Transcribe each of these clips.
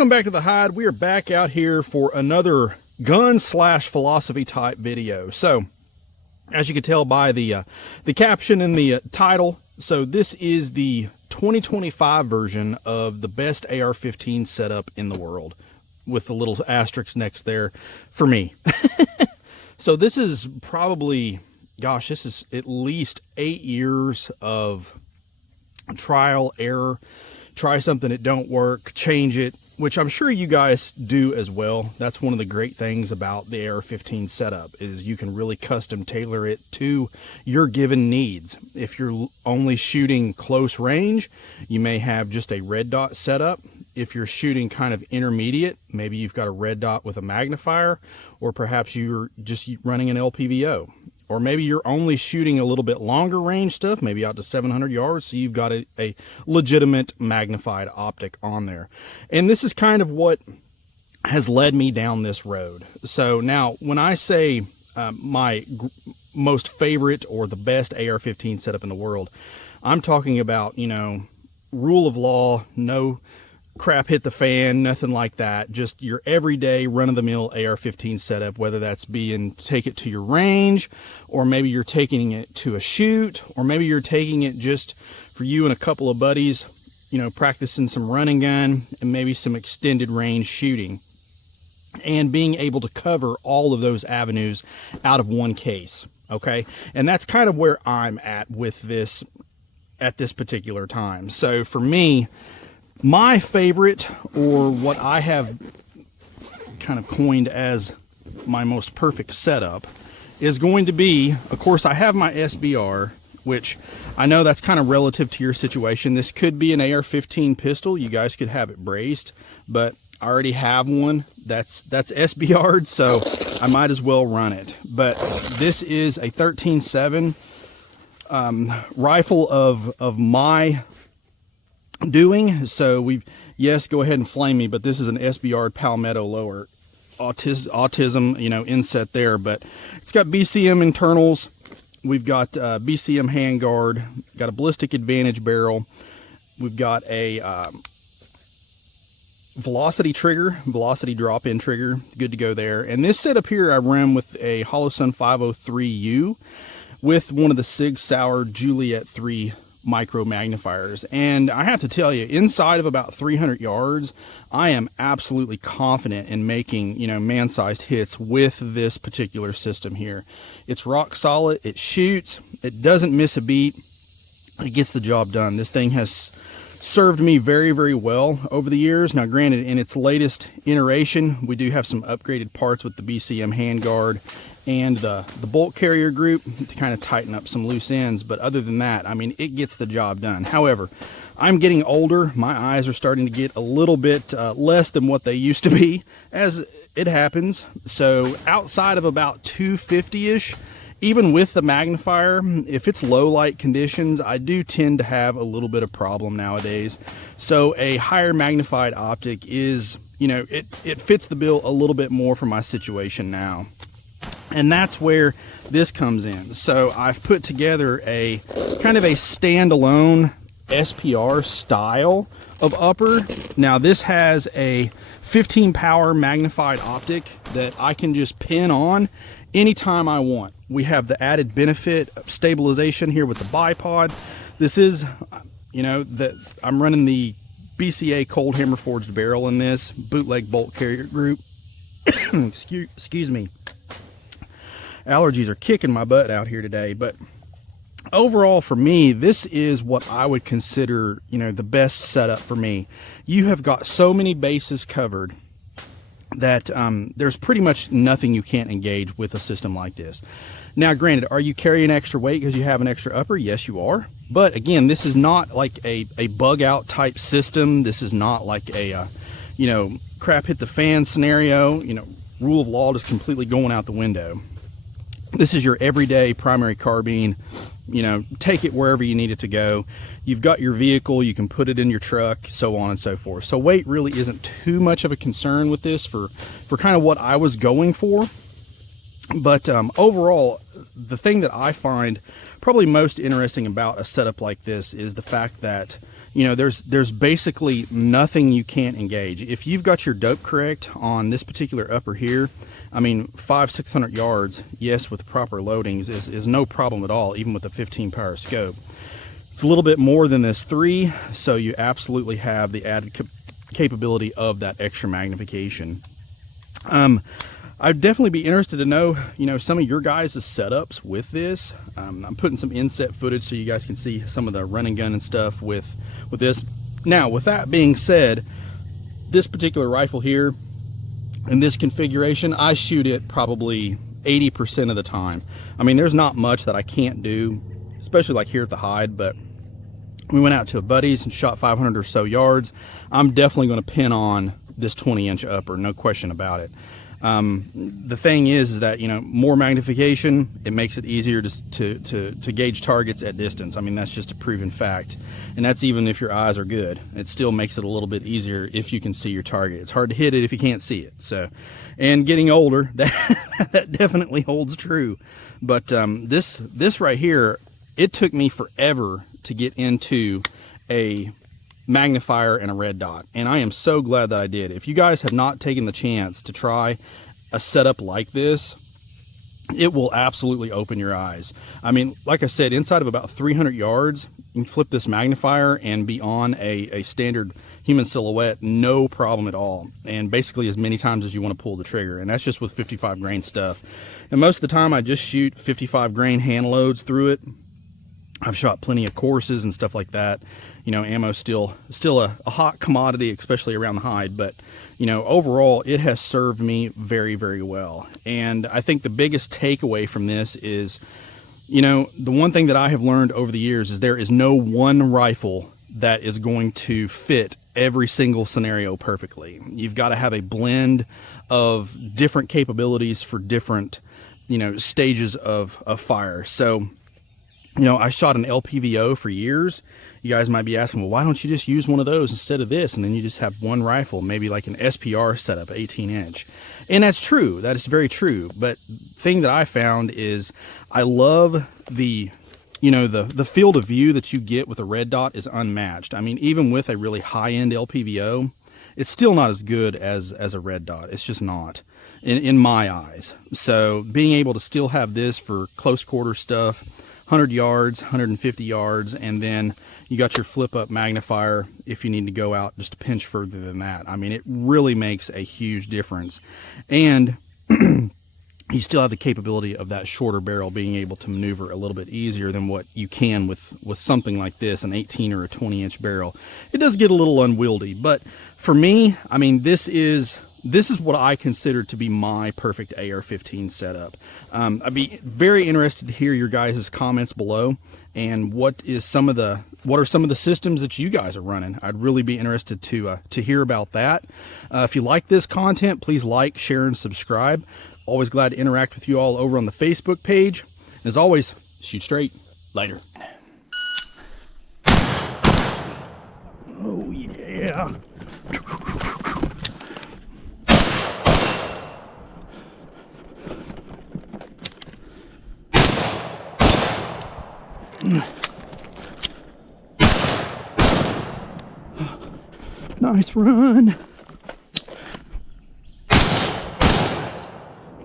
Welcome back to the Hide. We are back out here for another gun/philosophy type video. So, as you can tell by the caption and the title, so this is the 2025 version of the best AR-15 setup in the world, with the little asterisk next there for me. So this is probably, gosh, this is at least 8 years of trial, error, try something that don't work, change it, which I'm sure you guys do as well. That's one of the great things about the AR-15 setup, is you can really custom tailor it to your given needs. If you're only shooting close range, you may have just a red dot setup. If you're shooting kind of intermediate, maybe you've got a red dot with a magnifier, or perhaps you're just running an LPVO. Or maybe you're only shooting a little bit longer range stuff, maybe out to 700 yards, so you've got a legitimate magnified optic on there. And this is kind of what has led me down this road. So now, when I say my most favorite or the best AR-15 setup in the world, I'm talking about, you know, rule of law, no crap hit the fan, nothing like that. Just your everyday run-of-the-mill AR-15 setup, whether that's being take it to your range, or maybe you're taking it to a shoot, or maybe you're taking it just for you and a couple of buddies, you know, practicing some running gun and maybe some extended range shooting, and being able to cover all of those avenues out of one case. Okay, and that's kind of where I'm at with this at this particular time. So for me, my favorite, or what I have kind of coined as my most perfect setup, is going to be, of course, I have my SBR, which I know that's kind of relative to your situation. This could be an AR-15 pistol. You guys could have it braced, but I already have one that's SBR'd, so I might as well run it. But this is a 13.7 rifle of my doing. So yes, go ahead and flame me, but this is an SBR Palmetto lower autism, you know, inset there, but it's got BCM internals. We've got BCM handguard, got a ballistic advantage barrel. We've got a velocity trigger, velocity drop-in trigger, good to go there. And this setup here I run with a Holosun 503U with one of the Sig Sauer Juliet 3 micro magnifiers. And I have to tell you, inside of about 300 yards, I am absolutely confident in making, you know, man-sized hits with this particular system here. It's rock solid, it shoots, it doesn't miss a beat, it gets the job done. This thing has served me very, very well over the years. Now granted, in its latest iteration, we do have some upgraded parts with the BCM handguard and the bolt carrier group to kind of tighten up some loose ends, but other than that, I mean, it gets the job done. However, I'm getting older, my eyes are starting to get a little bit less than what they used to be, as it happens. So outside of about 250-ish, even with the magnifier, if it's low light conditions, I do tend to have a little bit of problem nowadays. So a higher magnified optic is, you know, it fits the bill a little bit more for my situation now. And that's where this comes in. So I've put together a kind of a standalone SPR style of upper. Now this has a 15 power magnified optic that I can just pin on anytime I want. We have the added benefit of stabilization here with the bipod. This is, you know, that I'm running the BCA cold hammer forged barrel in this bootleg bolt carrier group. Excuse me. Allergies are kicking my butt out here today, but overall for me, this is what I would consider, you know, the best setup for me. You have got so many bases covered that there's pretty much nothing you can't engage with a system like this. Now granted, are you carrying extra weight because you have an extra upper? Yes, you are. But again, this is not like a bug out type system. This is not like a you know, crap hit the fan scenario. You know, rule of law just completely going out the window. This is your everyday primary carbine. You know, take it wherever you need it to go. You've got your vehicle, you can put it in your truck, so on and so forth. So weight really isn't too much of a concern with this for kind of what I was going for. But overall, the thing that I find probably most interesting about a setup like this is the fact that, you know, there's basically nothing you can't engage. If you've got your dope correct on this particular upper here, I mean, 500-600 yards, yes, with proper loadings is no problem at all, even with a 15 power scope. It's a little bit more than this 3, so you absolutely have the added capability of that extra magnification. I'd definitely be interested to know, you know, some of your guys' setups with this. I'm putting some inset footage so you guys can see some of the run and gun and stuff with this. Now, with that being said, this particular rifle here in this configuration, I shoot it probably 80% of the time. I mean, there's not much that I can't do, especially like here at the hide, but we went out to a buddy's and shot 500 or so yards. I'm definitely going to pin on this 20-inch upper, no question about it. The thing is that, you know, more magnification, it makes it easier to gauge targets at distance. I mean, that's just a proven fact. And that's even if your eyes are good. It still makes it a little bit easier if you can see your target. It's hard to hit it if you can't see it. So, and getting older, that definitely holds true. But this right here, it took me forever to get into a magnifier and a red dot, and I am so glad that I did. If you guys have not taken the chance to try a setup like this, it will absolutely open your eyes. I mean, like I said, inside of about 300 yards, you can flip this magnifier and be on a standard human silhouette, no problem at all, and basically as many times as you want to pull the trigger. And that's just with 55 grain stuff. And most of the time I just shoot 55 grain hand loads through it. I've shot plenty of courses and stuff like that. You know, ammo's still a hot commodity, especially around the hide, but you know, overall it has served me very, very well. And I think the biggest takeaway from this is, you know, the one thing that I have learned over the years is there is no one rifle that is going to fit every single scenario perfectly. You've got to have a blend of different capabilities for different, you know, stages of fire. So, you know, I shot an LPVO for years. You guys might be asking, well, why don't you just use one of those instead of this? And then you just have one rifle, maybe like an SPR setup, 18-inch. And that's true. That is very true. But the thing that I found is I love the, you know, the field of view that you get with a red dot is unmatched. I mean, even with a really high-end LPVO, it's still not as good as a red dot. It's just not, in my eyes. So being able to still have this for close quarter stuff, 100 yards, 150 yards, and then you got your flip up magnifier if you need to go out just a pinch further than that. I mean, it really makes a huge difference. And you still have the capability of that shorter barrel being able to maneuver a little bit easier than what you can with something like this, an 18 or a 20-inch barrel. It does get a little unwieldy, but for me, I mean, this is what I consider to be my perfect AR15 setup. I'd be very interested to hear your guys' comments below, and what are some of the systems that you guys are running. I'd really be interested to hear about that. If you like this content, please like, share, and subscribe. Always glad to interact with you all over on the Facebook page. And as always, shoot straight. Later. Oh yeah. Nice run.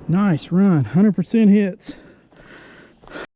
Nice run. 100% hits.